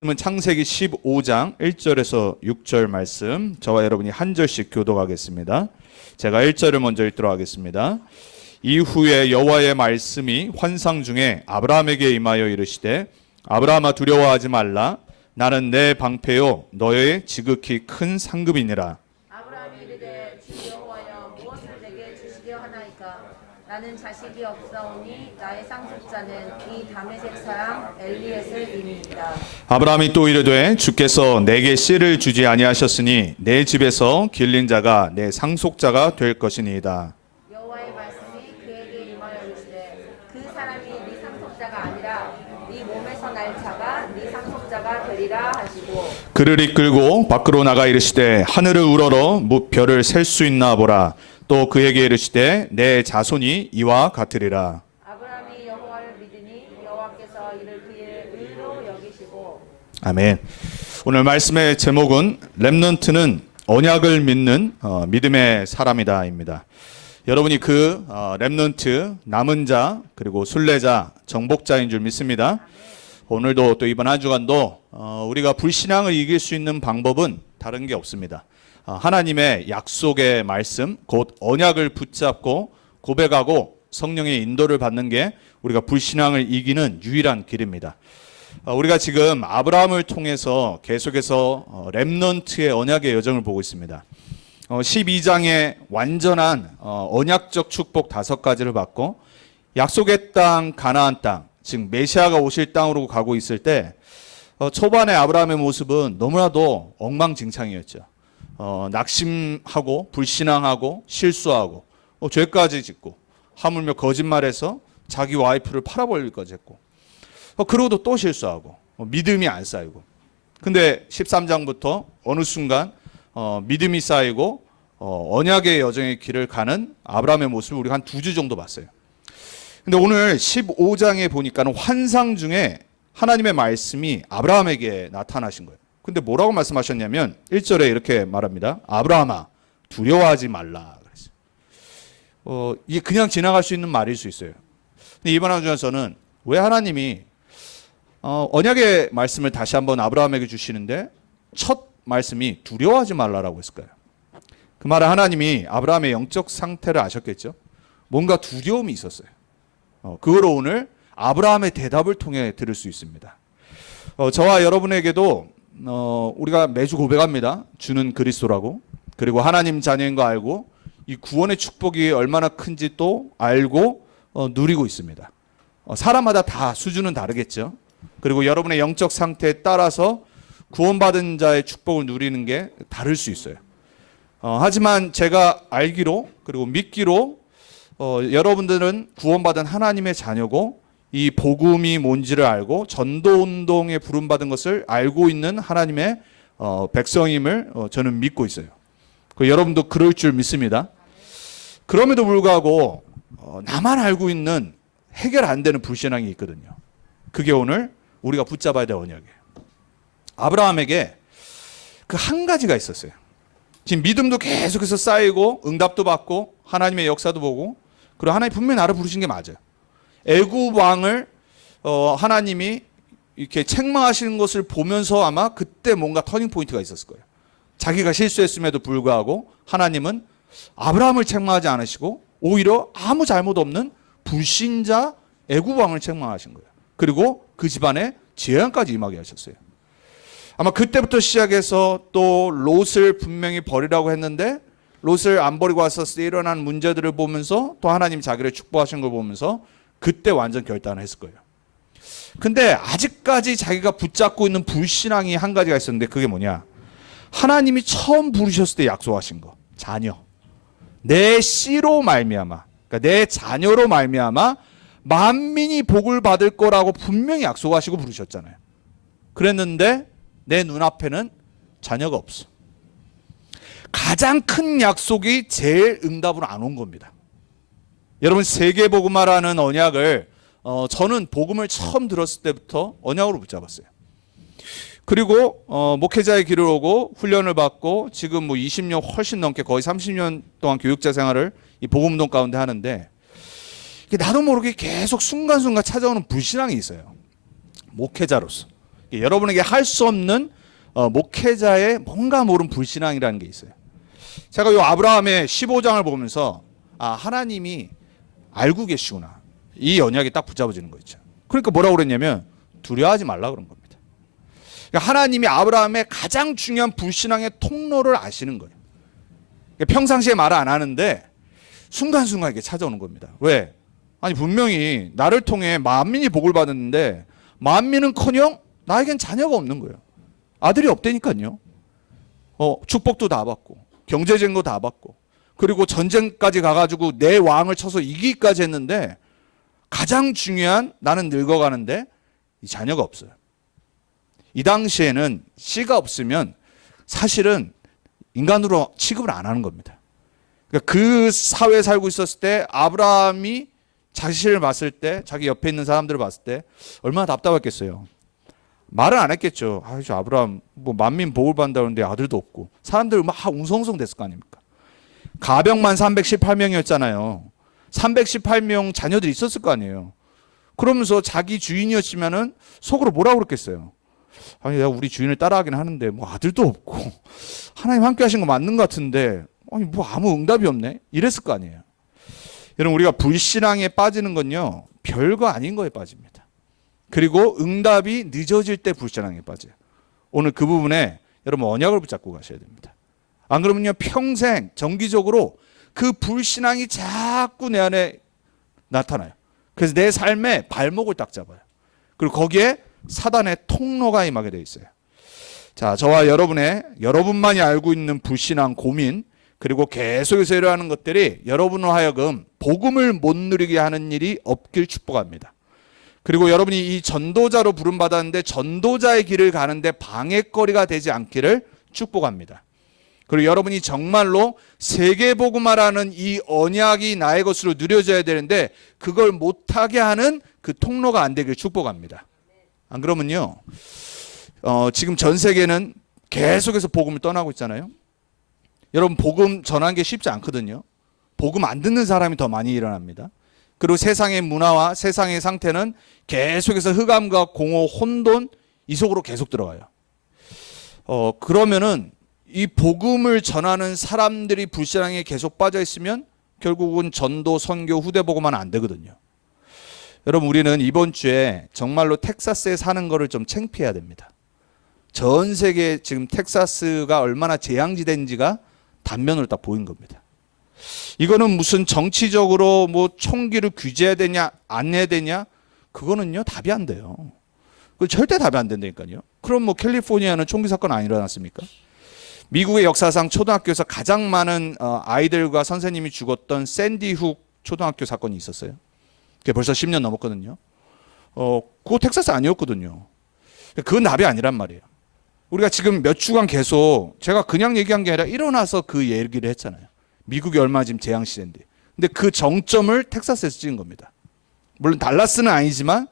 말씀은 창세기 15장 1절에서 6절 말씀, 저와 여러분이 한 절씩 교독하겠습니다. 제가 1절을 먼저 읽도록 하겠습니다. 이후에 여호와의 말씀이 환상 중에 아브라함에게 임하여 이르시되, 아브라함아 두려워하지 말라. 나는 내 방패요 너의 지극히 큰 상급이니라. 아브라함이 이르되 주 여호와여 무엇을 내게 주시려 하나이까? 나는 자식이 없사오니 나의 상속자는 이 다메섹 사람 엘리에셀임이니라. 아브라함이 또 이르되, 주께서 내게 씨를 주지 아니하셨으니 내 집에서 길린 자가 내 상속자가 될 것이니이다. 여호와의 말씀이 그에게 임하여 이르시되, 그 사람이 네 상속자가 아니라 네 몸에서 날 자가 네 상속자가 되리라 하시고, 그를 이끌고 밖으로 나가 이르시되, 하늘을 우러러 별을 셀 수 있나 보라. 또 그에게 이르시되, 내 자손이 이와 같으리라. 아브라함이 여호와를 믿으니 여호와께서 이를 그의 의로 여기시고. 아멘. 오늘 말씀의 제목은 렘넌트는 언약을 믿는 믿음의 사람이다입니다. 여러분이 그 렘넌트, 남은 자, 그리고 순례자, 정복자인 줄 믿습니다. 오늘도 또 이번 한 주간도 우리가 불신앙을 이길 수 있는 방법은 다른 게 없습니다. 하나님의 약속의 말씀, 곧 언약을 붙잡고 고백하고 성령의 인도를 받는 게 우리가 불신앙을 이기는 유일한 길입니다. 우리가 지금 아브라함을 통해서 계속해서 렘넌트의 언약의 여정을 보고 있습니다. 12장의 완전한 언약적 축복 5가지를 받고 약속의 땅, 가나안 땅, 즉 메시아가 오실 땅으로 가고 있을 때 초반에 아브라함의 모습은 너무나도 엉망진창이었죠. 낙심하고 불신앙하고 실수하고 죄까지 짓고 하물며 거짓말해서 자기 와이프를 팔아버릴까지 했고, 그러고도 또 실수하고 믿음이 안 쌓이고. 근데 13장부터 어느 순간 믿음이 쌓이고 언약의 여정의 길을 가는 아브라함의 모습을 우리가 한 2주 정도 봤어요. 근데 오늘 15장에 보니까는 환상 중에 하나님의 말씀이 아브라함에게 나타나신 거예요. 근데 뭐라고 말씀하셨냐면 1절에 이렇게 말합니다. 아브라함아 두려워하지 말라 그랬어요. 이게 그냥 지나갈 수 있는 말일 수 있어요. 근데 이번 한 주에서는 왜 하나님이 언약의 말씀을 다시 한번 아브라함에게 주시는데 첫 말씀이 두려워하지 말라라고 했을까요? 그 말은 하나님이 아브라함의 영적 상태를 아셨겠죠. 뭔가 두려움이 있었어요. 그거로 오늘 아브라함의 대답을 통해 들을 수 있습니다. 저와 여러분에게도 우리가 매주 고백합니다. 주는 그리스도라고. 그리고 하나님 자녀인 거 알고 이 구원의 축복이 얼마나 큰지 또 알고 누리고 있습니다. 사람마다 다 수준은 다르겠죠. 그리고 여러분의 영적 상태에 따라서 구원받은 자의 축복을 누리는 게 다를 수 있어요. 하지만 제가 알기로 그리고 믿기로 여러분들은 구원받은 하나님의 자녀고 이 복음이 뭔지를 알고 전도운동에 부름받은 것을 알고 있는 하나님의 백성임을 저는 믿고 있어요. 여러분도 그럴 줄 믿습니다. 그럼에도 불구하고 나만 알고 있는 해결 안 되는 불신앙이 있거든요. 그게 오늘 우리가 붙잡아야 될 언약이에요. 아브라함에게 그 한 가지가 있었어요. 지금 믿음도 계속해서 쌓이고 응답도 받고 하나님의 역사도 보고, 그리고 하나님 분명히 나를 부르신 게 맞아요. 애굽 왕을 하나님이 이렇게 책망하시는 것을 보면서 아마 그때 뭔가 터닝 포인트가 있었을 거예요. 자기가 실수했음에도 불구하고 하나님은 아브라함을 책망하지 않으시고 오히려 아무 잘못 없는 불신자 애굽 왕을 책망하신 거예요. 그리고 그 집안에 재앙까지 임하게 하셨어요. 아마 그때부터 시작해서 또 롯을 분명히 버리라고 했는데 롯을 안 버리고 와서 일어난 문제들을 보면서 또 하나님 자기를 축복하신 걸 보면서 그때 완전 결단을 했을 거예요. 근데 아직까지 자기가 붙잡고 있는 불신앙이 한 가지가 있었는데 그게 뭐냐? 하나님이 처음 부르셨을 때 약속하신 거. 자녀. 내 씨로 말미암아. 그러니까 내 자녀로 말미암아 만민이 복을 받을 거라고 분명히 약속하시고 부르셨잖아요. 그랬는데 내 눈앞에는 자녀가 없어. 가장 큰 약속이 제일 응답으로 안 온 겁니다. 여러분 세계복음화라는 언약을 저는 복음을 처음 들었을 때부터 언약으로 붙잡았어요. 그리고 목회자의 길을 오고 훈련을 받고 지금 20년 훨씬 넘게 거의 30년 동안 교육자 생활을 이 복음운동 가운데 하는데, 나도 모르게 계속 순간순간 찾아오는 불신앙이 있어요. 목회자로서 여러분에게 할 수 없는 목회자의 뭔가 모른 불신앙이라는 게 있어요. 제가 이 아브라함의 15장을 보면서 하나님이 알고 계시구나. 이 언약이 딱 붙잡아지는 거 있죠. 그러니까 뭐라고 그랬냐면 두려워하지 말라 그런 겁니다. 그러니까 하나님이 아브라함의 가장 중요한 불신앙의 통로를 아시는 거예요. 그러니까 평상시에 말을 안 하는데 순간순간 이게 찾아오는 겁니다. 왜? 아니 분명히 나를 통해 만민이 복을 받았는데 만민은커녕 나에겐 자녀가 없는 거예요. 아들이 없다니까요. 축복도 다 받고 경제적인 거 다 받고 그리고 전쟁까지 가가지고 내 왕을 쳐서 이기기까지 했는데 가장 중요한 나는 늙어가는데 이 자녀가 없어요. 이 당시에는 씨가 없으면 사실은 인간으로 취급을 안 하는 겁니다. 그러니까 그 사회에 살고 있었을 때 아브라함이 자신을 봤을 때 자기 옆에 있는 사람들을 봤을 때 얼마나 답답했겠어요. 말은 안 했겠죠. 저 아브라함 뭐 만민 복을 받는다는데 아들도 없고 사람들 막 웅성웅성 됐을 거 아닙니까? 가병만 318명이었잖아요. 318명 자녀들이 있었을 거 아니에요. 그러면서 자기 주인이었지만은 속으로 뭐라고 그랬겠어요. 아니 내가 우리 주인을 따라하긴 하는데 뭐 아들도 없고 하나님 함께 하신 거 맞는 것 같은데 아니 뭐 아무 응답이 없네 이랬을 거 아니에요. 여러분 우리가 불신앙에 빠지는 건요 별거 아닌 거에 빠집니다. 그리고 응답이 늦어질 때 불신앙에 빠져요. 오늘 그 부분에 여러분 언약을 붙잡고 가셔야 됩니다. 안 그러면요 평생 정기적으로 그 불신앙이 자꾸 내 안에 나타나요. 그래서 내 삶의 발목을 딱 잡아요. 그리고 거기에 사단의 통로가 임하게 되어 있어요. 자, 저와 여러분만이 알고 있는 불신앙 고민 그리고 계속해서 일어나는 것들이 여러분으로 하여금 복음을 못 누리게 하는 일이 없길 축복합니다. 그리고 여러분이 이 전도자로 부름받았는데 전도자의 길을 가는데 방해거리가 되지 않기를 축복합니다. 그리고 여러분이 정말로 세계복음화라는 이 언약이 나의 것으로 누려져야 되는데 그걸 못하게 하는 그 통로가 안 되길 축복합니다. 안 그러면요 지금 전 세계는 계속해서 복음을 떠나고 있잖아요. 여러분 복음 전하는 게 쉽지 않거든요. 복음 안 듣는 사람이 더 많이 일어납니다. 그리고 세상의 문화와 세상의 상태는 계속해서 흑암과 공허, 혼돈 이 속으로 계속 들어가요. 그러면은 이 복음을 전하는 사람들이 불신앙에 계속 빠져 있으면 결국은 전도, 선교, 후대 복음화는 안 되거든요. 여러분 우리는 이번 주에 정말로 텍사스에 사는 거를 좀 창피해야 됩니다. 전 세계 지금 텍사스가 얼마나 재앙지대인지가 단면으로 딱 보인 겁니다. 이거는 무슨 정치적으로 뭐 총기를 규제해야 되냐 안 해야 되냐 그거는요 답이 안 돼요. 그 절대 답이 안 된다니까요. 그럼 뭐 캘리포니아는 총기 사건 안 일어났습니까? 미국의 역사상 초등학교에서 가장 많은 아이들과 선생님이 죽었던 샌디 훅 초등학교 사건이 있었어요. 그게 벌써 10년 넘었거든요. 그거 텍사스 아니었거든요. 그건 답이 아니란 말이에요. 우리가 지금 몇 주간 계속 제가 그냥 얘기한 게 아니라 일어나서 그 얘기를 했잖아요. 미국이 얼마나 지금 재앙 시대인데. 근데 그 정점을 텍사스에서 찍은 겁니다. 물론 달라스는 아니지만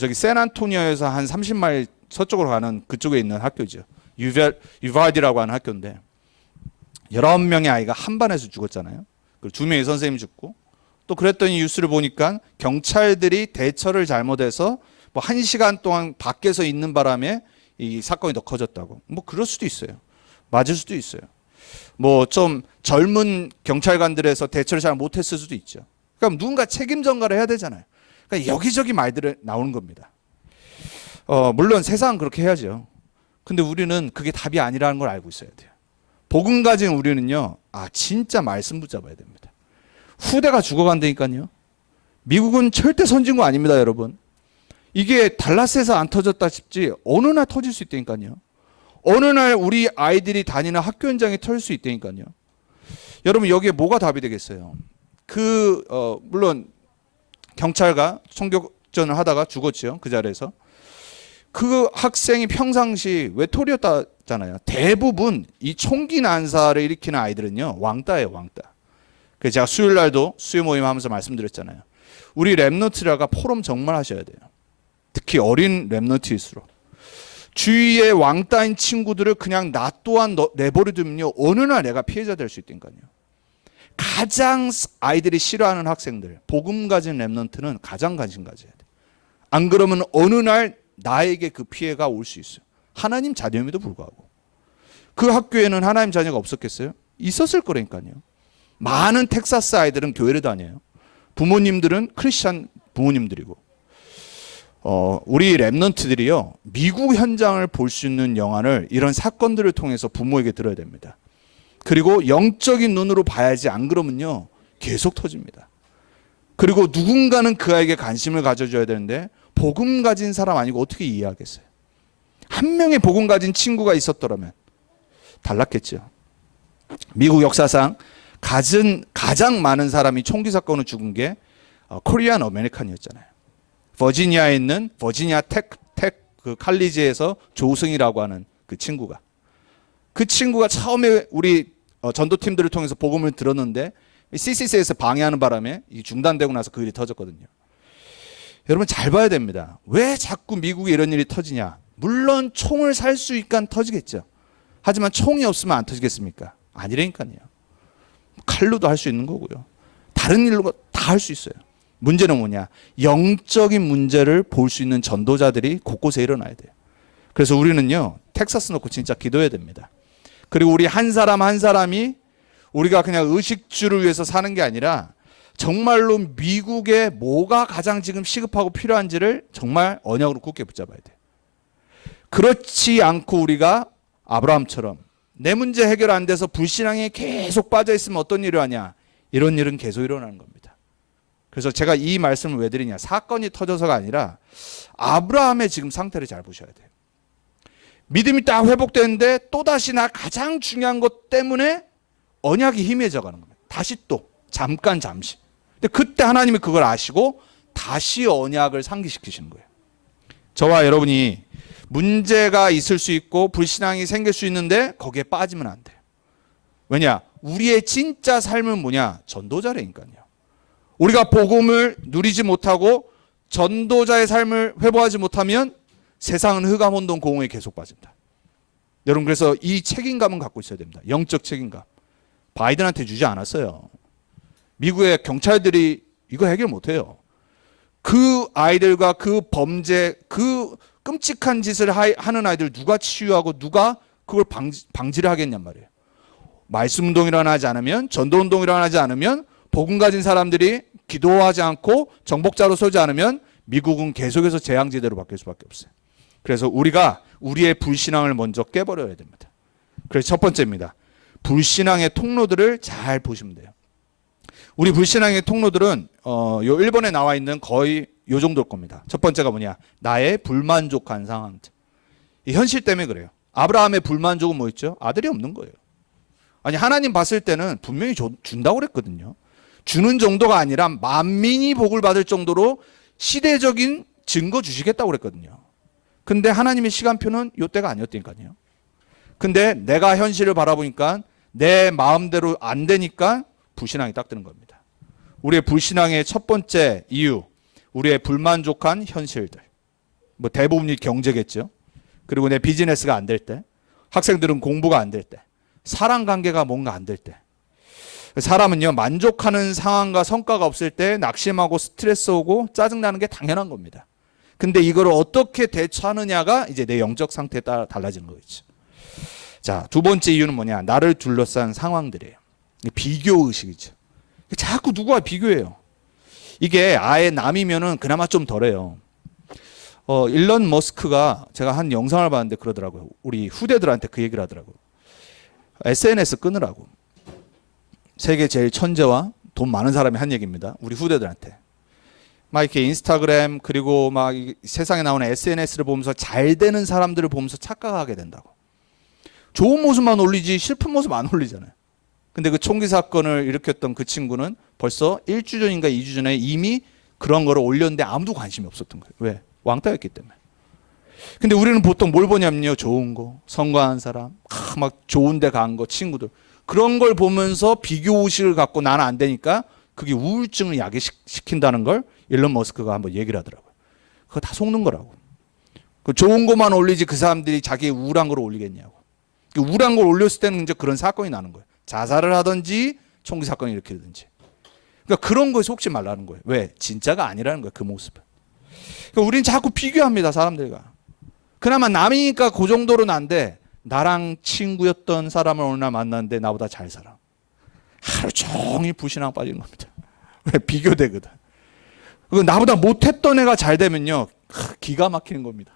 저기 샌안토니오에서 한 30마일 서쪽으로 가는 그쪽에 있는 학교죠. 유발디라고 하는 학교인데 19명의 아이가 한 반에서 죽었잖아요. 그리고 2명의 선생님이 죽고 또 그랬더니 뉴스를 보니까 경찰들이 대처를 잘못해서 뭐 1시간 동안 밖에서 있는 바람에 이 사건이 더 커졌다고. 뭐 그럴 수도 있어요. 맞을 수도 있어요. 뭐 좀 젊은 경찰관들에서 대처를 잘 못했을 수도 있죠. 그러니까 누군가 책임 전가를 해야 되잖아요. 그러니까 여기저기 말들이 나오는 겁니다. 물론 세상은 그렇게 해야죠. 근데 우리는 그게 답이 아니라는 걸 알고 있어야 돼요. 복음 가진 우리는요, 진짜 말씀 붙잡아야 됩니다. 후대가 죽어간다니까요. 미국은 절대 선진국 아닙니다, 여러분. 이게 달라스에서 안 터졌다 싶지 어느 날 터질 수 있다니까요. 어느 날 우리 아이들이 다니는 학교 현장에 터질 수 있다니까요. 여러분 여기에 뭐가 답이 되겠어요? 물론 경찰과 총격전을 하다가 죽었죠. 그 자리에서. 그 학생이 평상시 외톨이였다잖아요. 대부분 이 총기 난사를 일으키는 아이들은요. 왕따예요. 왕따. 그래서 제가 수요일 날도 수요 모임 하면서 말씀드렸잖아요. 우리 랩너트라가 포럼 정말 하셔야 돼요. 특히 어린 랩너트일수록. 주위에 왕따인 친구들을 그냥 나 또한 내버려두면요. 어느 날 내가 피해자 될 수 있다니까요. 가장 아이들이 싫어하는 학생들, 복음 가진 랩넌트는 가장 관심 가져야 돼. 안 그러면 어느 날 나에게 그 피해가 올 수 있어요. 하나님 자녀임에도 불구하고. 그 학교에는 하나님 자녀가 없었겠어요? 있었을 거라니까요. 많은 텍사스 아이들은 교회를 다녀요. 부모님들은 크리스찬 부모님들이고. 우리 랩넌트들이요, 미국 현장을 볼 수 있는 영안을 이런 사건들을 통해서 부모에게 들어야 됩니다. 그리고 영적인 눈으로 봐야지, 안 그러면요 계속 터집니다. 그리고 누군가는 그 아이에게 관심을 가져줘야 되는데 복음 가진 사람 아니고 어떻게 이해하겠어요? 한 명의 복음 가진 친구가 있었더라면 달랐겠죠. 미국 역사상 가장 많은 사람이 총기 사건으로 죽은 게 코리안 아메리칸이었잖아요. 버지니아에 있는 버지니아 텍 그 칼리지에서 조승이라고 하는 그 친구가 처음에 우리 전도팀들을 통해서 복음을 들었는데 CCC에서 방해하는 바람에 중단되고 나서 그 일이 터졌거든요. 여러분 잘 봐야 됩니다. 왜 자꾸 미국에 이런 일이 터지냐? 물론 총을 살 수 있으니까 터지겠죠. 하지만 총이 없으면 안 터지겠습니까? 아니라니까요. 칼로도 할 수 있는 거고요. 다른 일로 다 할 수 있어요. 문제는 뭐냐? 영적인 문제를 볼 수 있는 전도자들이 곳곳에 일어나야 돼요. 그래서 우리는요, 텍사스 놓고 진짜 기도해야 됩니다. 그리고 우리 한 사람 한 사람이 우리가 그냥 의식주를 위해서 사는 게 아니라 정말로 미국에 뭐가 가장 지금 시급하고 필요한지를 정말 언약으로 굳게 붙잡아야 돼요. 그렇지 않고 우리가 아브라함처럼 내 문제 해결 안 돼서 불신앙에 계속 빠져 있으면 어떤 일이 하냐? 이런 일은 계속 일어나는 겁니다. 그래서 제가 이 말씀을 왜 드리냐? 사건이 터져서가 아니라 아브라함의 지금 상태를 잘 보셔야 돼요. 믿음이 딱 회복되는데 또다시 나 가장 중요한 것 때문에 언약이 희미해져 가는 겁니다. 다시 또 잠시. 근데 그때 하나님이 그걸 아시고 다시 언약을 상기시키시는 거예요. 저와 여러분이 문제가 있을 수 있고 불신앙이 생길 수 있는데 거기에 빠지면 안 돼요. 왜냐? 우리의 진짜 삶은 뭐냐? 전도자라니까요. 우리가 복음을 누리지 못하고 전도자의 삶을 회복하지 못하면 세상은 흑암혼돈 공허에 계속 빠집니다. 여러분 그래서 이 책임감은 갖고 있어야 됩니다. 영적 책임감. 바이든한테 주지 않았어요. 미국의 경찰들이 이거 해결 못해요. 그 아이들과 그 범죄, 그 끔찍한 짓을 하는 아이들 누가 치유하고 누가 그걸 방지를 하겠냔 말이에요. 말씀운동이 일어나지 않으면, 전도운동이 일어나지 않으면, 복음 가진 사람들이 기도하지 않고 정복자로 서지 않으면 미국은 계속해서 재앙지대로 바뀔 수밖에 없어요. 그래서 우리가 우리의 불신앙을 먼저 깨버려야 됩니다. 그래서 첫 번째입니다. 불신앙의 통로들을 잘 보시면 돼요. 우리 불신앙의 통로들은 요 1번에 나와 있는 거의 요 정도일 겁니다. 첫 번째가 뭐냐? 나의 불만족한 상황들. 이 현실 때문에 그래요. 아브라함의 불만족은 뭐 있죠? 아들이 없는 거예요. 아니 하나님 봤을 때는 분명히 준다고 그랬거든요. 주는 정도가 아니라 만민이 복을 받을 정도로 시대적인 증거 주시겠다고 그랬거든요. 근데 하나님의 시간표는 이때가 아니었다니까요. 근데 내가 현실을 바라보니까 내 마음대로 안 되니까 불신앙이 딱 드는 겁니다. 우리의 불신앙의 첫 번째 이유, 우리의 불만족한 현실들. 뭐 대부분이 경제겠죠. 그리고 내 비즈니스가 안 될 때, 학생들은 공부가 안 될 때, 사람 관계가 뭔가 안 될 때. 사람은요, 만족하는 상황과 성과가 없을 때 낙심하고 스트레스 오고 짜증나는 게 당연한 겁니다. 근데 이걸 어떻게 대처하느냐가 이제 내 영적 상태에 따라 달라지는 거겠죠. 자, 두 번째 이유는 뭐냐? 나를 둘러싼 상황들이에요. 비교 의식이죠. 자꾸 누구와 비교해요. 이게 아예 남이면은 그나마 좀 덜해요. 일론 머스크가 제가 한 영상을 봤는데 그러더라고요. 우리 후대들한테 그 얘기를 하더라고요. SNS 끊으라고. 세계 제일 천재와 돈 많은 사람이 한 얘기입니다. 우리 후대들한테. 막 이렇게 인스타그램 그리고 막 세상에 나오는 SNS를 보면서 잘 되는 사람들을 보면서 착각하게 된다고. 좋은 모습만 올리지 슬픈 모습 안 올리잖아요. 근데 그 총기 사건을 일으켰던 그 친구는 벌써 1주 전인가 2주 전에 이미 그런 거를 올렸는데 아무도 관심이 없었던 거예요. 왜? 왕따였기 때문에. 근데 우리는 보통 뭘 보냐면요. 좋은 거, 성공한 사람, 막 좋은 데 간 거, 친구들. 그런 걸 보면서 비교 의식을 갖고 나는 안 되니까 그게 우울증을 야기시킨다는 걸 일론 머스크가 한번 얘기를 하더라고요. 그거 다 속는 거라고. 그 좋은 것만 올리지 그 사람들이 자기의 우울한 걸 올리겠냐고. 그 우울한 걸 올렸을 때는 이제 그런 사건이 나는 거예요. 자살을 하든지 총기 사건을 일으키든지. 그러니까 그런 거에 속지 말라는 거예요. 왜? 진짜가 아니라는 거예요. 그 모습은. 그러니까 우리는 자꾸 비교합니다, 사람들과. 그나마 남이니까 그 정도로는 안 돼. 나랑 친구였던 사람을 어느 날 만났는데 나보다 잘 살아. 하루 종일 불신앙 빠지는 겁니다. 왜? 비교되거든. 나보다 못했던 애가 잘 되면요, 기가 막히는 겁니다.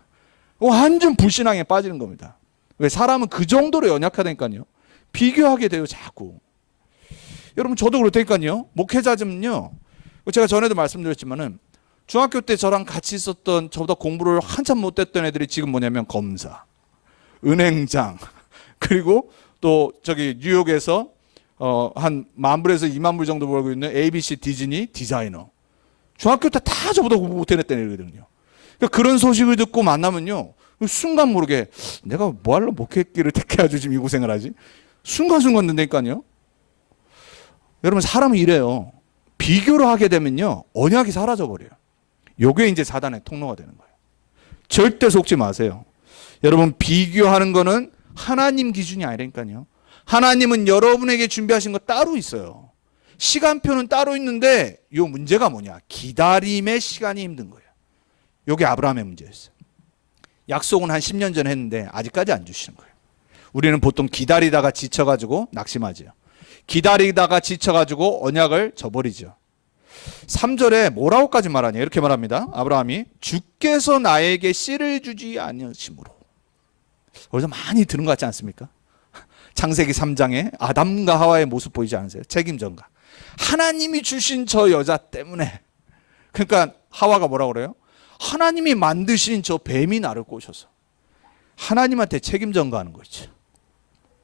완전 불신앙에 빠지는 겁니다. 왜? 사람은 그 정도로 연약하다니까요. 비교하게 돼요, 자꾸. 여러분, 저도 그렇다니까요. 목회자즘요, 제가 전에도 말씀드렸지만은 중학교 때 저랑 같이 있었던, 저보다 공부를 한참 못했던 애들이 지금 뭐냐면 검사, 은행장, 그리고 또 저기 뉴욕에서 한 10,000불에서 20,000불 정도 벌고 있는 ABC 디즈니 디자이너. 중학교 때 다 저보다 공부 못해냈던 애들이거든요. 그러니까 그런 소식을 듣고 만나면요, 순간 모르게 내가 뭐하러 목회길을 택해가지고 지금 이 고생을 하지? 순간순간 된다니까요. 여러분, 사람은 이래요. 비교를 하게 되면요, 언약이 사라져버려요. 요게 이제 사단의 통로가 되는 거예요. 절대 속지 마세요. 여러분, 비교하는 거는 하나님 기준이 아니라니까요. 하나님은 여러분에게 준비하신 거 따로 있어요. 시간표는 따로 있는데 요 문제가 뭐냐? 기다림의 시간이 힘든 거예요. 요게 아브라함의 문제였어요. 약속은 한 10년 전에 했는데 아직까지 안 주시는 거예요. 우리는 보통 기다리다가 지쳐가지고 낙심하죠. 기다리다가 지쳐가지고 언약을 저버리죠. 3절에 뭐라고까지 말하냐? 이렇게 말합니다. 아브라함이 주께서 나에게 씨를 주지 아니하심으로. 어디서 많이 들은 것 같지 않습니까? 창세기 3장에 아담과 하와의 모습 보이지 않으세요? 책임전가. 하나님이 주신 저 여자 때문에. 그러니까 하와가 뭐라고 그래요? 하나님이 만드신 저 뱀이 나를 꼬셔서. 하나님한테 책임전가하는 거죠.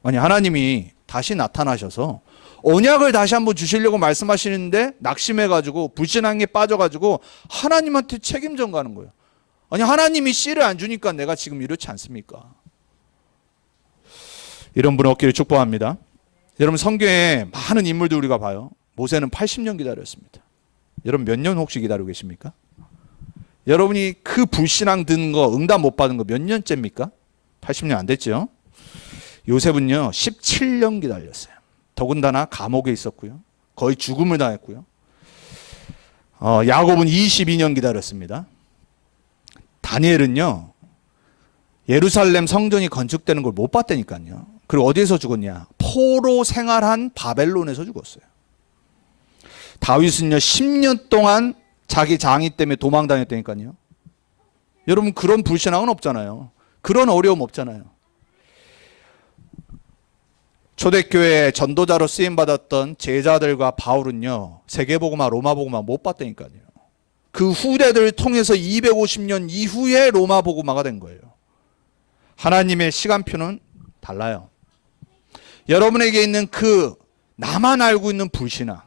아니, 하나님이 다시 나타나셔서 언약을 다시 한번 주시려고 말씀하시는데 낙심해가지고 불신앙에 빠져가지고 하나님한테 책임전가하는 거예요. 아니, 하나님이 씨를 안 주니까 내가 지금 이렇지 않습니까? 이런 분 얻기를 축복합니다. 여러분, 성경에 많은 인물들 우리가 봐요. 모세는 80년 기다렸습니다. 여러분, 몇 년 혹시 기다리고 계십니까? 여러분이 그 불신앙 든 거, 응답 못 받은 거 몇 년째입니까? 80년 안 됐죠? 요셉은요 17년 기다렸어요. 더군다나 감옥에 있었고요. 거의 죽음을 당했고요. 야곱은 22년 기다렸습니다. 다니엘은요 예루살렘 성전이 건축되는 걸 못 봤다니까요. 그리고 어디에서 죽었냐? 포로 생활한 바벨론에서 죽었어요. 다윗은요 10년 동안 자기 장이 때문에 도망다녔다니까요. 여러분, 그런 불신앙은 없잖아요. 그런 어려움 없잖아요. 초대교회 전도자로 쓰임받았던 제자들과 바울은요 세계복음화 로마복음화 못 봤다니까요. 그 후대들을 통해서 250년 이후에 로마복음화가 된 거예요. 하나님의 시간표는 달라요. 여러분에게 있는 그 나만 알고 있는 불신앙,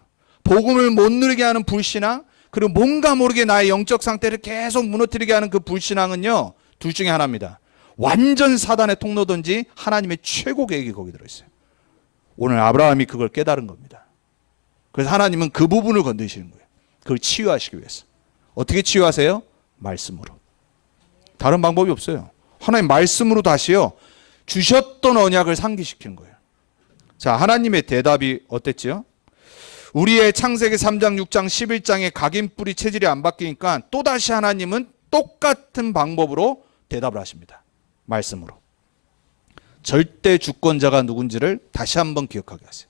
복음을 못 누리게 하는 불신앙, 그리고 뭔가 모르게 나의 영적 상태를 계속 무너뜨리게 하는 그 불신앙은요 둘 중에 하나입니다. 완전 사단의 통로든지 하나님의 최고 계획이 거기 들어있어요. 오늘 아브라함이 그걸 깨달은 겁니다. 그래서 하나님은 그 부분을 건드시는 거예요. 그걸 치유하시기 위해서. 어떻게 치유하세요? 말씀으로. 다른 방법이 없어요. 하나님 말씀으로 다시요 주셨던 언약을 상기시키는 거예요. 자, 하나님의 대답이 어땠죠? 우리의 창세기 3장, 6장, 11장의 각인뿌리 체질이 안 바뀌니까 또다시 하나님은 똑같은 방법으로 대답을 하십니다. 말씀으로. 절대 주권자가 누군지를 다시 한번 기억하게 하세요.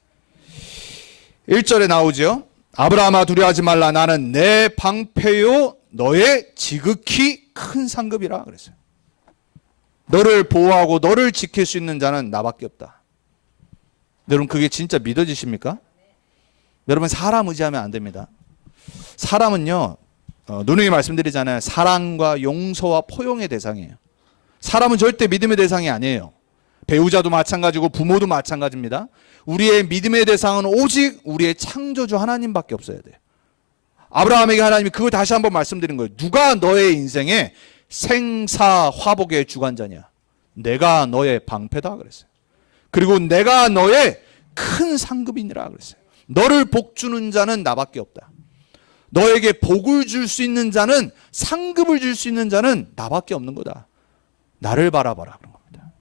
1절에 나오죠. 아브라함아 두려워하지 말라. 나는 내 방패요 너의 지극히 큰 상급이라 그랬어요. 너를 보호하고 너를 지킬 수 있는 자는 나밖에 없다. 여러분, 그게 진짜 믿어지십니까? 여러분, 사람 의지하면 안 됩니다. 사람은요 누누이 말씀드리잖아요. 사랑과 용서와 포용의 대상이에요. 사람은 절대 믿음의 대상이 아니에요. 배우자도 마찬가지고 부모도 마찬가지입니다. 우리의 믿음의 대상은 오직 우리의 창조주 하나님밖에 없어야 돼요. 아브라함에게 하나님이 그걸 다시 한번 말씀드린 거예요. 누가 너의 인생에 생사화복의 주관자냐? 내가 너의 방패다 그랬어요. 그리고 내가 너의 큰 상급이니라 그랬어요. 너를 복주는 자는 나밖에 없다. 너에게 복을 줄 수 있는 자는, 상급을 줄 수 있는 자는 나밖에 없는 거다. 나를 바라봐라 그런 겁니다.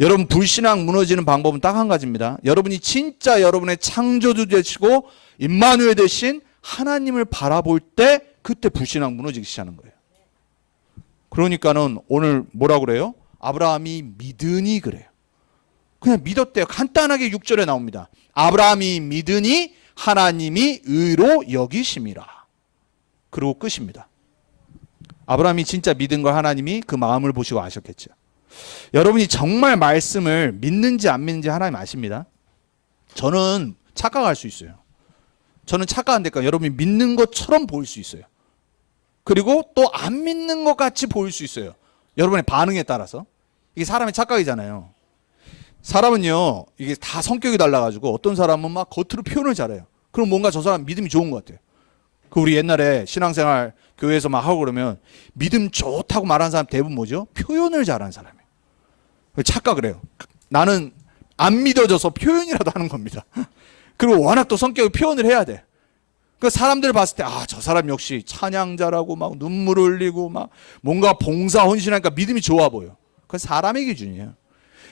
여러분, 불신앙 무너지는 방법은 딱 한 가지입니다. 여러분이 진짜 여러분의 창조주 되시고 임마누엘 되신 하나님을 바라볼 때 그때 불신앙 무너지기 시작하는 거예요. 그러니까는 오늘 뭐라 그래요? 아브라함이 믿으니 그래요. 그냥 믿었대요. 간단하게 6절에 나옵니다. 아브라함이 믿으니 하나님이 의로 여기심이라. 그리고 끝입니다. 아브라함이 진짜 믿은 걸 하나님이 그 마음을 보시고 아셨겠죠. 여러분이 정말 말씀을 믿는지 안 믿는지 하나님 아십니다. 저는 착각할 수 있어요. 저는 착각한다니까 여러분이 믿는 것처럼 보일 수 있어요. 그리고 또 안 믿는 것 같이 보일 수 있어요. 여러분의 반응에 따라서. 이게 사람의 착각이잖아요. 사람은요, 이게 다 성격이 달라가지고 어떤 사람은 막 겉으로 표현을 잘해요. 그럼 뭔가 저 사람 믿음이 좋은 것 같아요. 그 우리 옛날에 신앙생활 교회에서 막 하고 그러면 믿음 좋다고 말하는 사람 대부분 뭐죠? 표현을 잘하는 사람이에요. 착각을 해요. 나는 안 믿어져서 표현이라도 하는 겁니다. 그리고 워낙 또 성격을 표현을 해야 돼. 그 사람들 봤을 때 저 사람 역시 찬양자라고 막 눈물 흘리고 막 뭔가 봉사 헌신하니까 믿음이 좋아 보여. 그건 사람의 기준이에요.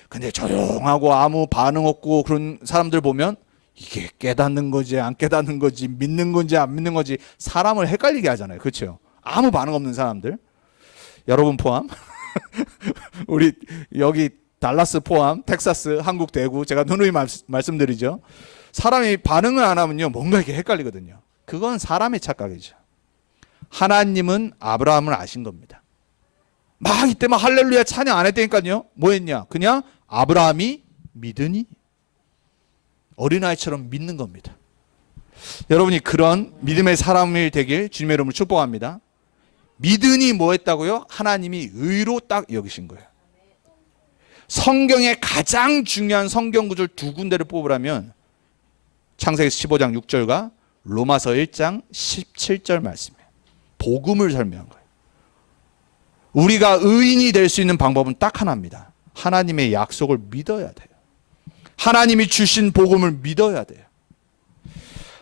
근데 조용하고 아무 반응 없고 그런 사람들 보면 이게 깨닫는 거지 안 깨닫는 거지 믿는 건지 안 믿는 건지 사람을 헷갈리게 하잖아요. 그렇죠? 아무 반응 없는 사람들. 여러분 포함. 우리 여기 달라스 포함, 텍사스, 한국 대구 제가 누누이 말씀드리죠. 사람이 반응을 안 하면요 뭔가 이렇게 헷갈리거든요. 그건 사람의 착각이죠. 하나님은 아브라함을 아신 겁니다. 막 이때 막 할렐루야 찬양 안 했다니까요. 뭐 했냐? 그냥 아브라함이 믿으니 어린아이처럼 믿는 겁니다. 여러분이 그런 믿음의 사람이 되길 주님의 이름으로 축복합니다. 믿으니 뭐 했다고요? 하나님이 의로 딱 여기신 거예요. 성경의 가장 중요한 성경 구절 두 군데를 뽑으라면 창세기 15장 6절과 로마서 1장 17절 말씀이에요. 복음을 설명한 거예요. 우리가 의인이 될 수 있는 방법은 딱 하나입니다. 하나님의 약속을 믿어야 돼요. 하나님이 주신 복음을 믿어야 돼요.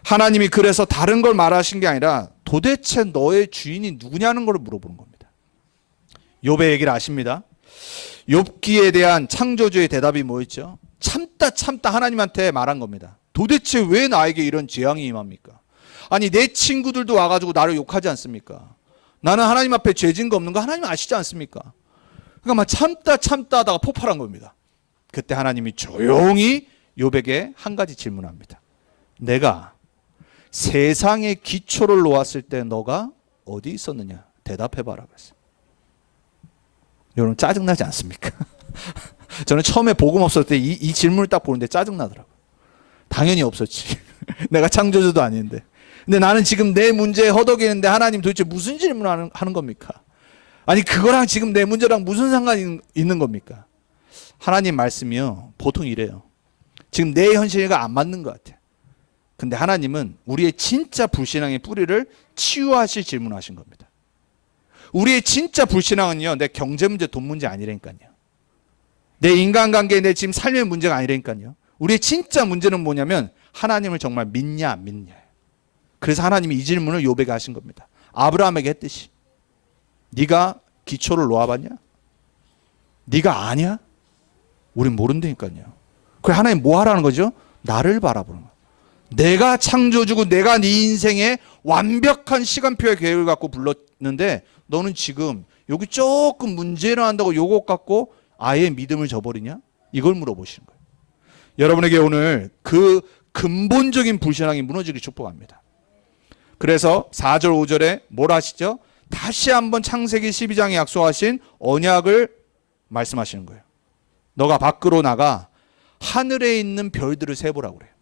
하나님이 그래서 다른 걸 말하신 게 아니라 도대체 너의 주인이 누구냐는 걸 물어보는 겁니다. 욥의 얘기를 아십니다. 욥기에 대한 창조주의 대답이 뭐였죠? 참다 하나님한테 말한 겁니다. 도대체 왜 나에게 이런 재앙이 임합니까? 아니 내 친구들도 와가지고 나를 욕하지 않습니까? 나는 하나님 앞에 죄진 거 없는 거 하나님 아시지 않습니까? 그러니까 막 참다 하다가 폭발한 겁니다. 그때 하나님이 조용히 욥에게 한 가지 질문합니다. 내가 세상의 기초를 놓았을 때 너가 어디 있었느냐? 대답해봐라 그랬어요. 여러분 짜증나지 않습니까? 저는 처음에 복음 없을 때 이 질문을 딱 보는데 짜증나더라고요. 당연히 없었지. 내가 창조주도 아닌데. 근데 나는 지금 내 문제에 허덕이는데 하나님 도대체 무슨 질문을 하는 겁니까? 아니 그거랑 지금 내 문제랑 무슨 상관이 있는 겁니까? 하나님 말씀이요. 보통 이래요. 지금 내 현실과 안 맞는 것 같아요. 근데 하나님은 우리의 진짜 불신앙의 뿌리를 치유하실 질문하신 겁니다. 우리의 진짜 불신앙은요. 내 경제 문제, 돈 문제 아니라니까요. 내 인간관계, 내 지금 삶의 문제가 아니라니까요. 우리의 진짜 문제는 뭐냐면 하나님을 정말 믿냐 안 믿냐. 그래서 하나님이 이 질문을 욥에게 하신 겁니다. 아브라함에게 했듯이 네가 기초를 놓아봤냐? 네가 아냐? 우린 모른다니까요. 그래 하나님 뭐 하라는 거죠? 나를 바라보는 거예요. 내가 창조주고 내가 네 인생에 완벽한 시간표의 계획을 갖고 불렀는데 너는 지금 여기 조금 문제를 한다고 요것 갖고 아예 믿음을 저버리냐? 이걸 물어보시는 거예요. 여러분에게 오늘 그 근본적인 불신앙이 무너지길 축복합니다. 그래서 4절 5절에 뭘 하시죠? 다시 한번 창세기 12장에 약속하신 언약을 말씀하시는 거예요. 너가 밖으로 나가 하늘에 있는 별들을 세보라고 그래요.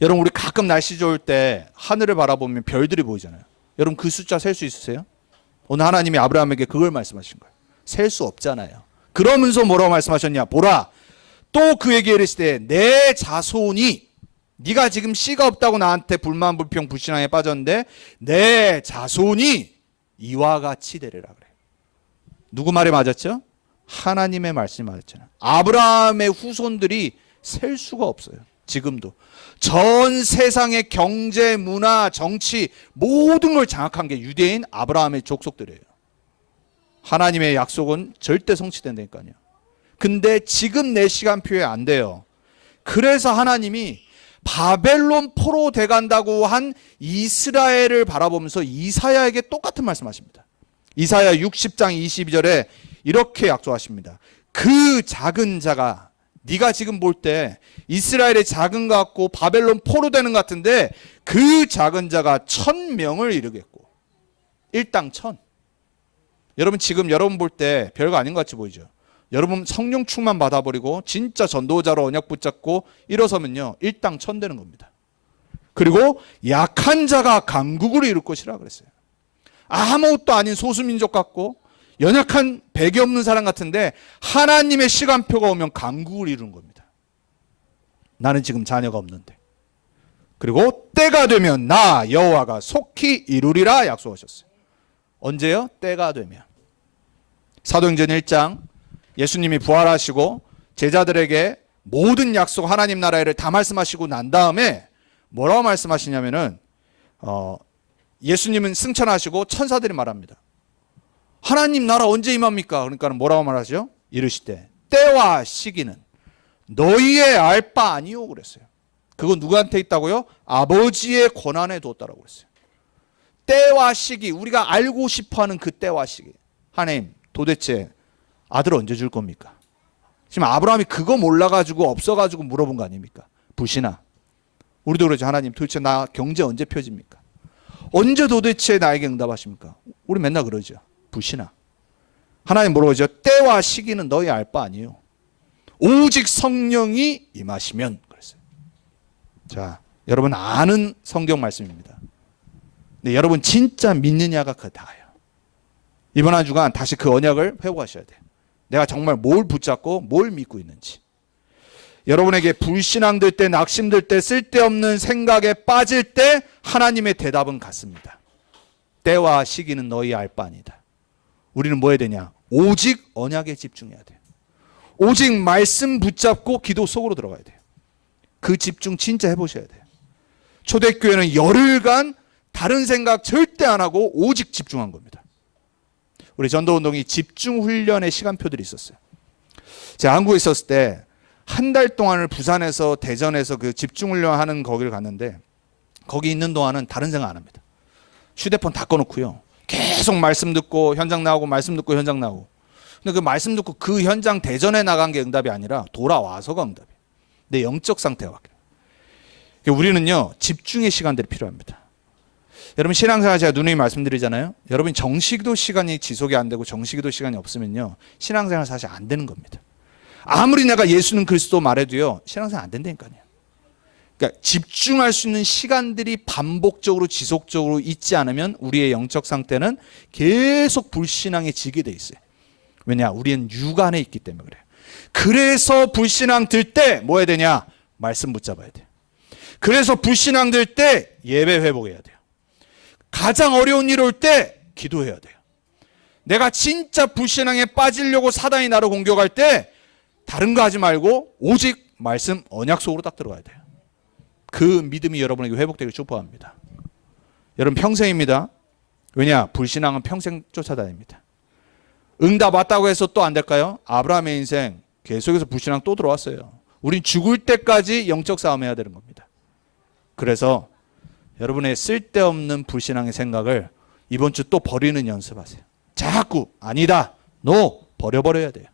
여러분 우리 가끔 날씨 좋을 때 하늘을 바라보면 별들이 보이잖아요. 여러분 그 숫자 셀 수 있으세요? 오늘 하나님이 아브라함에게 그걸 말씀하신 거예요. 셀 수 없잖아요. 그러면서 뭐라고 말씀하셨냐? 보라 또 그에게 이르시되 내 자손이 네가 지금 씨가 없다고 나한테 불만 불평 불신앙에 빠졌는데 내 자손이 이와 같이 되리라 그래. 누구 말에 맞았죠? 하나님의 말씀이 맞았잖아요. 아브라함의 후손들이 셀 수가 없어요. 지금도 전 세상의 경제, 문화, 정치 모든 걸 장악한 게 유대인 아브라함의 족속들이에요. 하나님의 약속은 절대 성취된다니까요. 근데 지금 내 시간표에 안 돼요. 그래서 하나님이 바벨론 포로 돼간다고 한 이스라엘을 바라보면서 이사야에게 똑같은 말씀하십니다. 이사야 60장 22절에 이렇게 약속하십니다. 그 작은 자가, 네가 지금 볼 때 이스라엘의 작은 것 같고 바벨론 포로 되는 것 같은데 그 작은 자가 1000명을 이루겠고, 일당 1000. 여러분 지금 여러분 볼 때 별거 아닌 것 같이 보이죠. 여러분 성령 충만 받아버리고 진짜 전도자로 언약 붙잡고 일어서면요 일당 1000 되는 겁니다. 그리고 약한 자가 강국을 이룰 것이라 그랬어요. 아무것도 아닌 소수민족 같고 연약한 백이 없는 사람 같은데 하나님의 시간표가 오면 강국을 이루는 겁니다. 나는 지금 자녀가 없는데, 그리고 때가 되면 나 여호와가 속히 이루리라 약속하셨어요. 언제요? 때가 되면. 사도행전 1장 예수님이 부활하시고 제자들에게 모든 약속 하나님 나라를 다 말씀하시고 난 다음에 뭐라고 말씀하시냐면은 예수님은 승천하시고 천사들이 말합니다. 하나님 나라 언제 임합니까? 그러니까 뭐라고 말하죠? 이르시되 때와 시기는 너희의 알 바 아니요 그랬어요. 그거 누구한테 있다고요? 아버지의 권한에 두었다라고 그랬어요. 때와 시기, 우리가 알고 싶어하는 그 때와 시기. 하나님 도대체 아들 언제 줄 겁니까? 지금 아브라함이 그거 몰라가지고 없어가지고 물어본 거 아닙니까? 불신아. 우리도 그러죠. 하나님 도대체 나 경제 언제 펴집니까? 언제 도대체 나에게 응답하십니까? 우리 맨날 그러죠. 불신아. 하나님 뭐라고 하죠? 때와 시기는 너희 알 바 아니에요. 오직 성령이 임하시면 그랬어요. 자, 여러분 아는 성경 말씀입니다. 근데 여러분 진짜 믿느냐가 그 다예요. 이번 한 주간 다시 그 언약을 회복하셔야 돼요. 내가 정말 뭘 붙잡고 뭘 믿고 있는지. 여러분에게 불신앙 들 때, 낙심들 때, 쓸데없는 생각에 빠질 때 하나님의 대답은 같습니다. 때와 시기는 너희 알 바 아니다. 우리는 뭐 해야 되냐? 오직 언약에 집중해야 돼요. 오직 말씀 붙잡고 기도 속으로 들어가야 돼요. 그 집중 진짜 해보셔야 돼요. 초대교회는 열흘간 다른 생각 절대 안 하고 오직 집중한 겁니다. 우리 전도운동이 집중훈련의 시간표들이 있었어요. 제가 한국에 있었을 때 한 달 동안을 부산에서 대전에서 그 집중훈련 하는 거기를 갔는데 거기 있는 동안은 다른 생각 안 합니다. 휴대폰 다 꺼놓고요. 계속 말씀 듣고 현장 나오고 말씀 듣고 현장 나오고. 근데 그 말씀 듣고 그 현장 대전에 나간 게 응답이 아니라 돌아와서가 응답이에요. 내 영적 상태가 바뀌어요. 우리는요 집중의 시간들이 필요합니다. 여러분 신앙생활 제가 누누이 말씀드리잖아요. 여러분 정시기도 시간이 지속이 안 되고 정시기도 시간이 없으면요 신앙생활 사실 안 되는 겁니다. 아무리 내가 예수는 그리스도 말해도요 신앙생활 안 된다니까요. 그러니까 집중할 수 있는 시간들이 반복적으로 지속적으로 있지 않으면 우리의 영적 상태는 계속 불신앙에 지게 돼 있어요. 왜냐? 우리는 육안에 있기 때문에 그래요. 그래서 불신앙 들 때 뭐 해야 되냐? 말씀 붙잡아야 돼요. 그래서 불신앙 들 때 예배 회복해야 돼요. 가장 어려운 일 올 때 기도해야 돼요. 내가 진짜 불신앙에 빠지려고 사단이 나를 공격할 때 다른 거 하지 말고 오직 말씀 언약 속으로 딱 들어가야 돼요. 그 믿음이 여러분에게 회복되길 축복합니다. 여러분 평생입니다. 왜냐? 불신앙은 평생 쫓아다닙니다. 응답 왔다고 해서 또 안 될까요? 아브라함의 인생 계속해서 불신앙 또 들어왔어요. 우린 죽을 때까지 영적 싸움해야 되는 겁니다. 그래서 여러분의 쓸데없는 불신앙의 생각을 이번 주 또 버리는 연습하세요. 자꾸 아니다. 버려버려야 돼요.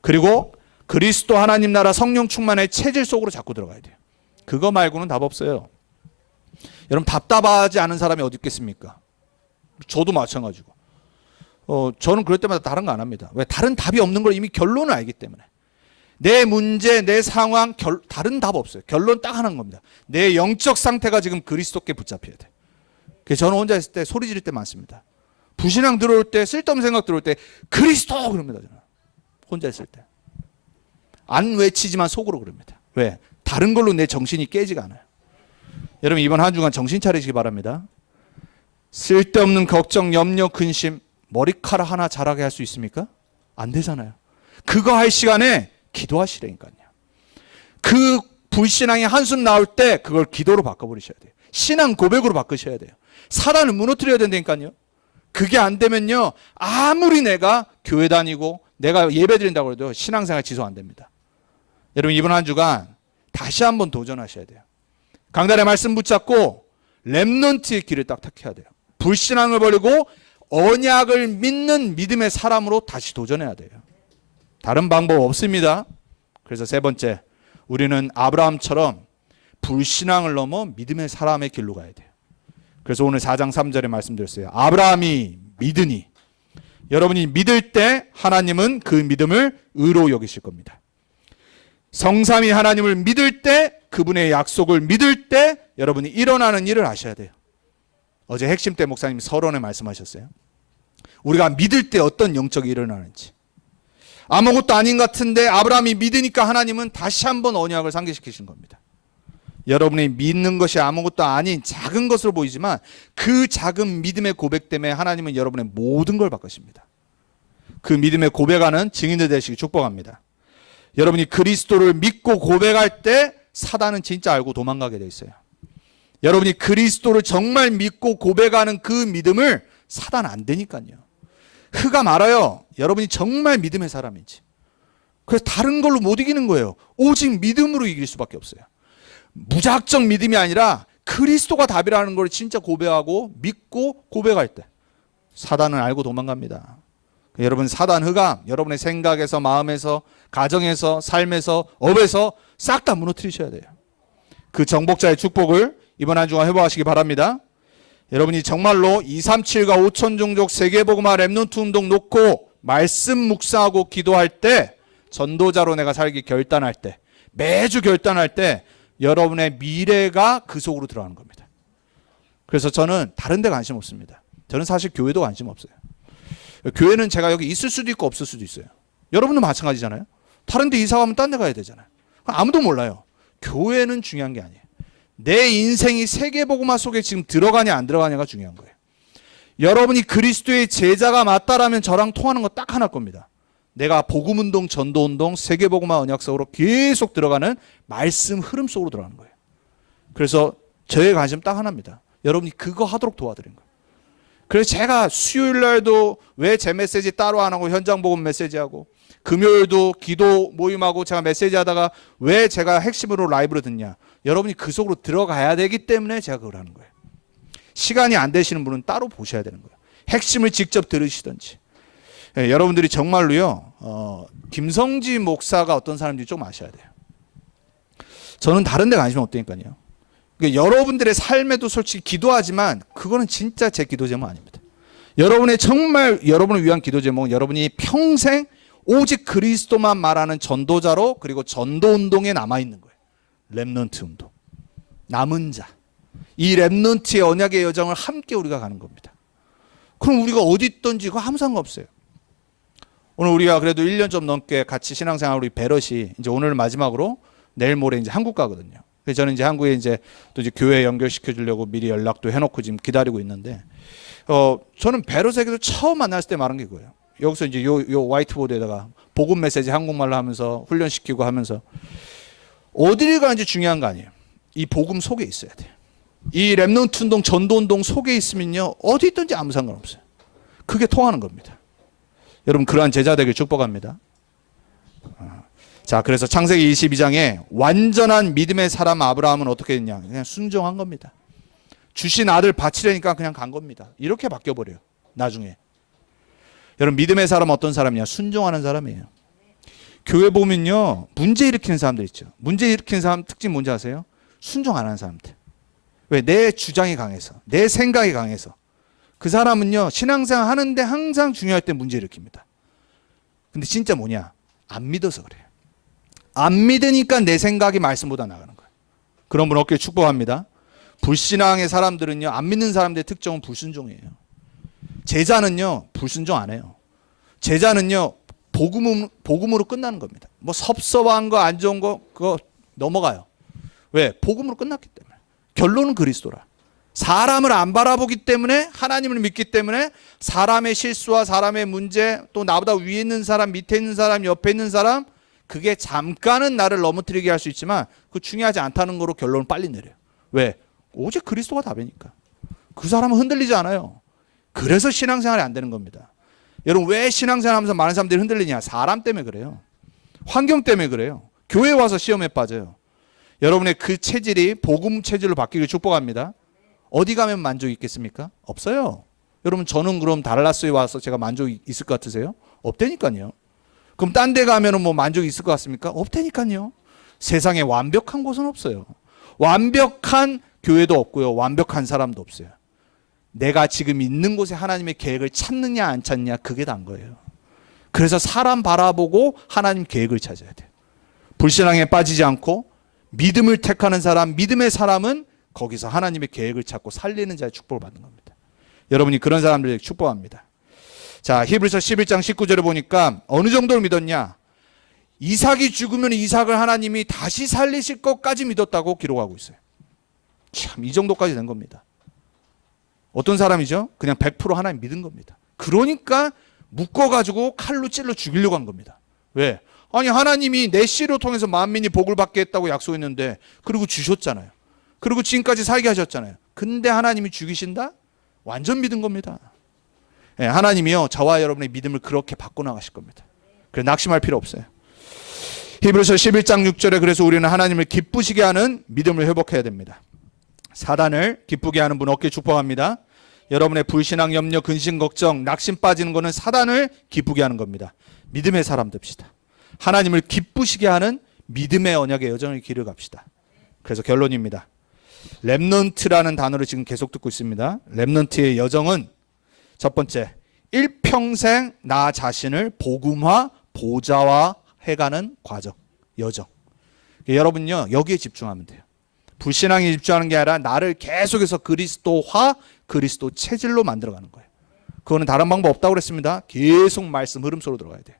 그리고 그리스도 하나님 나라 성령 충만의 체질 속으로 자꾸 들어가야 돼요. 그거 말고는 답 없어요. 여러분 답답하지 않은 사람이 어디 있겠습니까? 저도 마찬가지고. 저는 그럴 때마다 다른 거 안 합니다. 왜? 다른 답이 없는 걸 이미 결론을 알기 때문에. 내 문제, 내 상황, 다른 답 없어요. 결론 딱 하나인 겁니다. 내 영적 상태가 지금 그리스도께 붙잡혀야 돼. 그래서 저는 혼자 있을 때 소리 지를 때 많습니다. 불신앙 들어올 때, 쓸데없는 생각 들어올 때 그리스도 그럽니다. 저는 혼자 있을 때. 안 외치지만 속으로 그럽니다. 왜? 다른 걸로 내 정신이 깨지가 않아요. 여러분 이번 한 주간 정신 차리시기 바랍니다. 쓸데없는 걱정, 염려, 근심 머리카락 하나 자라게 할 수 있습니까? 안 되잖아요. 그거 할 시간에 기도하시라니까요. 그 불신앙의 한숨 나올 때 그걸 기도로 바꿔버리셔야 돼요. 신앙 고백으로 바꾸셔야 돼요. 사단을 무너뜨려야 된다니까요. 그게 안 되면요 아무리 내가 교회 다니고 내가 예배 드린다고 해도 신앙생활 지속 안 됩니다. 여러분 이번 한 주간 다시 한번 도전하셔야 돼요. 강단의 말씀 붙잡고 렘넌트의 길을 딱 택해야 돼요. 불신앙을 버리고 언약을 믿는 믿음의 사람으로 다시 도전해야 돼요. 다른 방법 없습니다. 그래서 세 번째, 우리는 아브라함처럼 불신앙을 넘어 믿음의 사람의 길로 가야 돼요. 그래서 오늘 4장 3절에 말씀드렸어요. 아브라함이 믿으니, 여러분이 믿을 때 하나님은 그 믿음을 의로 여기실 겁니다. 성삼위 하나님을 믿을 때, 그분의 약속을 믿을 때 여러분이 일어나는 일을 아셔야 돼요. 어제 핵심 때 목사님이 서론에 말씀하셨어요. 우리가 믿을 때 어떤 영적이 일어나는지. 아무것도 아닌 것 같은데 아브라함이 믿으니까 하나님은 다시 한번 언약을 상기시키신 겁니다. 여러분이 믿는 것이 아무것도 아닌 작은 것으로 보이지만 그 작은 믿음의 고백 때문에 하나님은 여러분의 모든 걸 바꾸십니다. 그 믿음의 고백하는 증인들 되시기 축복합니다. 여러분이 그리스도를 믿고 고백할 때 사단은 진짜 알고 도망가게 돼 있어요. 여러분이 그리스도를 정말 믿고 고백하는 그 믿음을 사단 안 되니까요. 흑암 알아요. 여러분이 정말 믿음의 사람인지. 그래서 다른 걸로 못 이기는 거예요. 오직 믿음으로 이길 수밖에 없어요. 무작정 믿음이 아니라 그리스도가 답이라는 걸 진짜 고백하고 믿고 고백할 때 사단은 알고 도망갑니다. 여러분, 사단 흑암 여러분의 생각에서, 마음에서, 가정에서, 삶에서, 업에서 싹 다 무너뜨리셔야 돼요. 그 정복자의 축복을 이번 한 주간 회복하시기 바랍니다. 여러분이 정말로 237과 5천 종족 세계복음화 렘넌트 운동 놓고 말씀 묵상하고 기도할 때, 전도자로 내가 살기 결단할 때, 매주 결단할 때 여러분의 미래가 그 속으로 들어가는 겁니다. 그래서 저는 다른 데 관심 없습니다. 저는 사실 교회도 관심 없어요. 교회는 제가 여기 있을 수도 있고 없을 수도 있어요. 여러분도 마찬가지잖아요. 다른 데 이사 가면 딴 데 가야 되잖아요. 아무도 몰라요. 교회는 중요한 게 아니에요. 내 인생이 세계복음화 속에 지금 들어가냐 안 들어가냐가 중요한 거예요. 여러분이 그리스도의 제자가 맞다라면 저랑 통하는 거 딱 하나일 겁니다. 내가 복음운동, 전도운동, 세계복음화 언약 속으로 계속 들어가는 말씀 흐름 속으로 들어가는 거예요. 그래서 저의 관심 딱 하나입니다. 여러분이 그거 하도록 도와드린 거예요. 그래서 제가 수요일 날도 왜 제 메시지 따로 안 하고 현장 복음 메시지하고, 금요일도 기도 모임하고 제가 메시지 하다가 왜 제가 핵심으로 라이브로 듣냐. 여러분이 그 속으로 들어가야 되기 때문에 제가 그걸 하는 거예요. 시간이 안 되시는 분은 따로 보셔야 되는 거예요. 핵심을 직접 들으시든지. 예, 여러분들이 정말로요, 김성지 목사가 어떤 사람인지 좀 아셔야 돼요. 저는 다른 데 관심이 없다니까요. 그러니까 여러분들의 삶에도 솔직히 기도하지만 그거는 진짜 제 기도 제목 아닙니다. 여러분의 정말 여러분을 위한 기도 제목은 여러분이 평생 오직 그리스도만 말하는 전도자로, 그리고 전도 운동에 남아있는 거예요. 렘넌트 운동. 남은 자. 이 렘넌트의 언약의 여정을 함께 우리가 가는 겁니다. 그럼 우리가 어디 있든지 그거 아무 상관없어요. 오늘 우리가 그래도 1년 좀 넘게 같이 신앙생활 우리 베럿이 이제 오늘 마지막으로 내일 모레 이제 한국 가거든요. 그래서 저는 이제 한국에 이제 또 이제 교회 연결시켜 주려고 미리 연락도 해놓고 지금 기다리고 있는데, 저는 베럿에게도 처음 만났을 때 말한 게 그거예요. 여기서 이제 요 화이트보드에다가 복음 메시지 한국말로 하면서 훈련시키고 하면서 어디를 가는지 중요한 거 아니에요. 이 복음 속에 있어야 돼요. 이 렘넌트 운동, 전도 운동 속에 있으면요, 어디 있든지 아무 상관없어요. 그게 통하는 겁니다. 여러분, 그러한 제자 되길 축복합니다. 자, 그래서 창세기 22장에 완전한 믿음의 사람 아브라함은 어떻게 했냐? 그냥 순종한 겁니다. 주신 아들 바치려니까 그냥 간 겁니다. 이렇게 바뀌어버려요, 나중에. 여러분, 믿음의 사람은 어떤 사람이냐? 순종하는 사람이에요. 교회 보면요, 문제 일으키는 사람들 있죠. 문제 일으키는 사람 특징 뭔지 아세요? 순종 안 하는 사람들. 왜? 내 주장이 강해서, 내 생각이 강해서. 그 사람은요, 신앙생활 하는데 항상 중요할 때 문제 일으킵니다. 근데 진짜 뭐냐? 안 믿어서 그래요. 안 믿으니까 내 생각이 말씀보다 나가는 거예요. 그런 분 없길 축복합니다. 불신앙의 사람들은요, 안 믿는 사람들의 특징은 불순종이에요. 제자는요, 불순종 안 해요. 제자는요, 복음으로 끝나는 겁니다. 뭐 섭섭한 거, 안 좋은 거 그거 넘어가요. 왜? 복음으로 끝났기 때문에. 결론은 그리스도라. 사람을 안 바라보기 때문에, 하나님을 믿기 때문에 사람의 실수와 사람의 문제, 또 나보다 위에 있는 사람, 밑에 있는 사람, 옆에 있는 사람, 그게 잠깐은 나를 넘어뜨리게 할 수 있지만 그 중요하지 않다는 거로 결론을 빨리 내려요. 왜? 오직 그리스도가 답이니까. 그 사람은 흔들리지 않아요. 그래서 신앙생활이 안 되는 겁니다. 여러분, 왜 신앙생활 하면서 많은 사람들이 흔들리냐? 사람 때문에 그래요. 환경 때문에 그래요. 교회 와서 시험에 빠져요. 여러분의 그 체질이 복음 체질로 바뀌길 축복합니다. 어디 가면 만족이 있겠습니까? 없어요. 여러분 저는 그럼 달라스에 와서 제가 만족이 있을 것 같으세요? 없다니까요. 그럼 딴 데 가면은 뭐 만족이 있을 것 같습니까? 없다니까요. 세상에 완벽한 곳은 없어요. 완벽한 교회도 없고요. 완벽한 사람도 없어요. 내가 지금 있는 곳에 하나님의 계획을 찾느냐 안 찾느냐 그게 다인 거예요. 그래서 사람 바라보고 하나님 계획을 찾아야 돼요. 불신앙에 빠지지 않고 믿음을 택하는 사람, 믿음의 사람은 거기서 하나님의 계획을 찾고 살리는 자의 축복을 받는 겁니다. 여러분이 그런 사람들에게 축복합니다. 자, 히브리서 11장 19절에 보니까 어느 정도를 믿었냐? 이삭이 죽으면 이삭을 하나님이 다시 살리실 것까지 믿었다고 기록하고 있어요. 참, 이 정도까지 된 겁니다. 어떤 사람이죠? 그냥 100% 하나님 믿은 겁니다. 그러니까 묶어가지고 칼로 찔러 죽이려고 한 겁니다. 왜? 아니 하나님이 내 씨로 통해서 만민이 복을 받게 했다고 약속했는데 그리고 주셨잖아요. 그리고 지금까지 살게 하셨잖아요. 근데 하나님이 죽이신다? 완전 믿은 겁니다. 네, 하나님이요 저와 여러분의 믿음을 그렇게 바꿔나가실 겁니다. 그래서 낙심할 필요 없어요. 히브리서 11장 6절에 그래서 우리는 하나님을 기쁘시게 하는 믿음을 회복해야 됩니다. 사단을 기쁘게 하는 분 어깨 축복합니다. 여러분의 불신앙, 염려, 근심, 걱정, 낙심 빠지는 것은 사단을 기쁘게 하는 겁니다. 믿음의 사람 됩시다. 하나님을 기쁘시게 하는 믿음의 언약의 여정을 길을 갑시다. 그래서 결론입니다. 렘넌트라는 단어를 지금 계속 듣고 있습니다. 렘넌트의 여정은 첫 번째, 일평생 나 자신을 복음화, 보좌화 해가는 과정, 여정. 여러분요 여기에 집중하면 돼요. 불신앙에 집중하는 게 아니라 나를 계속해서 그리스도화, 그리스도 체질로 만들어가는 거예요. 그거는 다른 방법 없다고 그랬습니다. 계속 말씀 흐름 속으로 들어가야 돼요.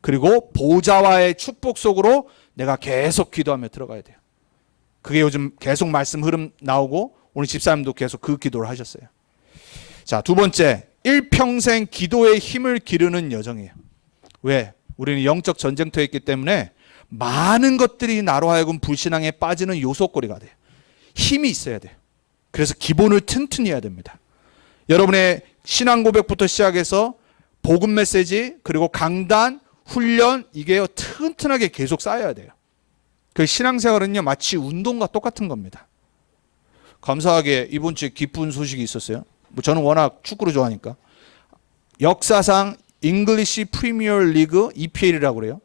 그리고 보좌와의 축복 속으로 내가 계속 기도하며 들어가야 돼요. 그게 요즘 계속 말씀 흐름 나오고 오늘 집사님도 계속 그 기도를 하셨어요. 자, 두 번째, 일평생 기도의 힘을 기르는 여정이에요. 왜? 우리는 영적 전쟁터에 있기 때문에 많은 것들이 나로 하여금 불신앙에 빠지는 요소거리가 돼요. 힘이 있어야 돼요. 그래서 기본을 튼튼히 해야 됩니다. 여러분의 신앙 고백부터 시작해서 복음 메시지 그리고 강단, 훈련 이게요 튼튼하게 계속 쌓여야 돼요. 그 신앙생활은요 마치 운동과 똑같은 겁니다. 감사하게 이번 주에 기쁜 소식이 있었어요. 뭐 저는 워낙 축구를 좋아하니까 역사상 잉글리시 프리미어 리그 EPL이라고 그래요.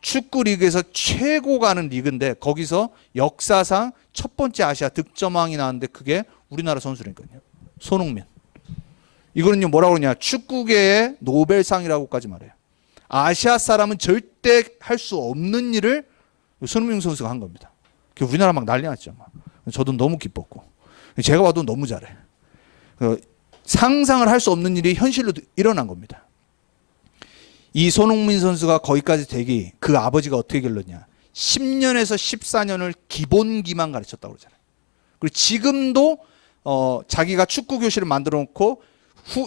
축구 리그에서 최고 가는 리그인데 거기서 역사상 첫 번째 아시아 득점왕이 나왔는데 그게 우리나라 선수라니까요. 손흥민. 이거는요 뭐라고 그러냐? 축구계의 노벨상이라고까지 말해요. 아시아 사람은 절대 할 수 없는 일을 손흥민 선수가 한 겁니다. 우리나라 막 난리 났죠. 저도 너무 기뻤고 제가 봐도 너무 잘해. 상상을 할 수 없는 일이 현실로 일어난 겁니다. 이 손흥민 선수가 거기까지 되기 그 아버지가 어떻게 길렀냐? 10년에서 14년을 기본기만 가르쳤다고 그러잖아요. 그리고 지금도 자기가 축구 교실을 만들어 놓고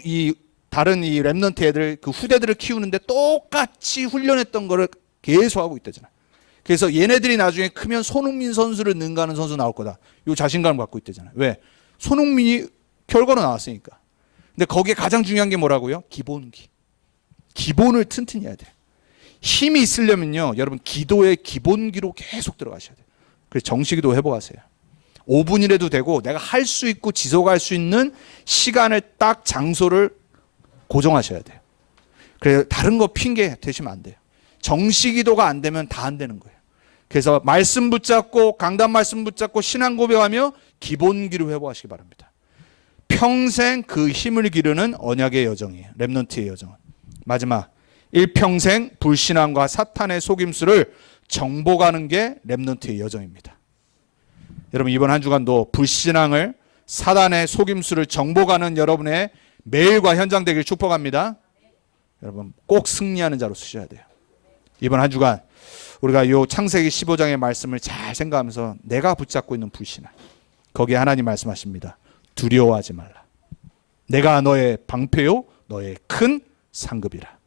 이 다른 이 렘넌트 애들 그 후대들을 키우는데 똑같이 훈련했던 거를 계속 하고 있다잖아요. 그래서 얘네들이 나중에 크면 손흥민 선수를 능가하는 선수 나올 거다. 요 자신감을 갖고 있다잖아요. 왜? 손흥민이 결과로 나왔으니까. 근데 거기에 가장 중요한 게 뭐라고요? 기본기. 기본을 튼튼히 해야 돼요. 힘이 있으려면요 여러분 기도의 기본기로 계속 들어가셔야 돼요. 그래서 정식기도 회복하세요. 5분이라도 되고 내가 할 수 있고 지속할 수 있는 시간을 딱 장소를 고정하셔야 돼요. 그래서 다른 거 핑계 대시면 안 돼요. 정식기도가 안 되면 다 안 되는 거예요. 그래서 말씀 붙잡고 강단 말씀 붙잡고 신앙 고백하며 기본기를 회복하시기 바랍니다. 평생 그 힘을 기르는 언약의 여정이에요. 렘넌트의 여정은. 마지막 일평생 불신앙과 사탄의 속임수를 정복하는 게 렘넌트의 여정입니다. 여러분 이번 한 주간도 불신앙을 사단의 속임수를 정복하는 여러분의 매일과 현장 되길 축복합니다. 여러분 꼭 승리하는 자로 쓰셔야 돼요. 이번 한 주간 우리가 요 창세기 15장의 말씀을 잘 생각하면서 내가 붙잡고 있는 불신앙 거기에 하나님 말씀하십니다. 두려워하지 말라. 내가 너의 방패요 너의 큰 상급이라.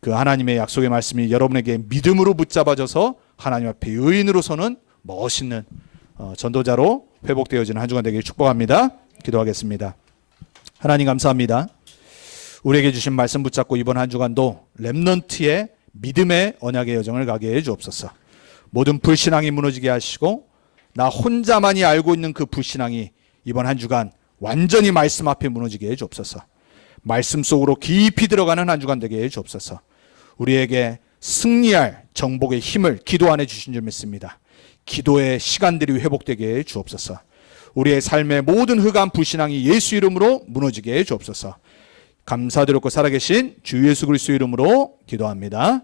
그 하나님의 약속의 말씀이 여러분에게 믿음으로 붙잡아져서 하나님 앞에 의인으로 서는 멋있는 전도자로 회복되어지는 한 주간 되길 축복합니다. 기도하겠습니다. 하나님 감사합니다. 우리에게 주신 말씀 붙잡고 이번 한 주간도 렘넌트의 믿음의 언약의 여정을 가게 해 주옵소서. 모든 불신앙이 무너지게 하시고 나 혼자만이 알고 있는 그 불신앙이 이번 한 주간 완전히 말씀 앞에 무너지게 해 주옵소서. 말씀 속으로 깊이 들어가는 한 주간 되게 해 주옵소서. 우리에게 승리할 정복의 힘을 기도 안에 주신 줄 믿습니다. 기도의 시간들이 회복되게 해 주옵소서. 우리의 삶의 모든 흑암 불신앙이 예수 이름으로 무너지게 해 주옵소서. 감사드렸고 살아계신 주 예수 그리스도 이름으로 기도합니다.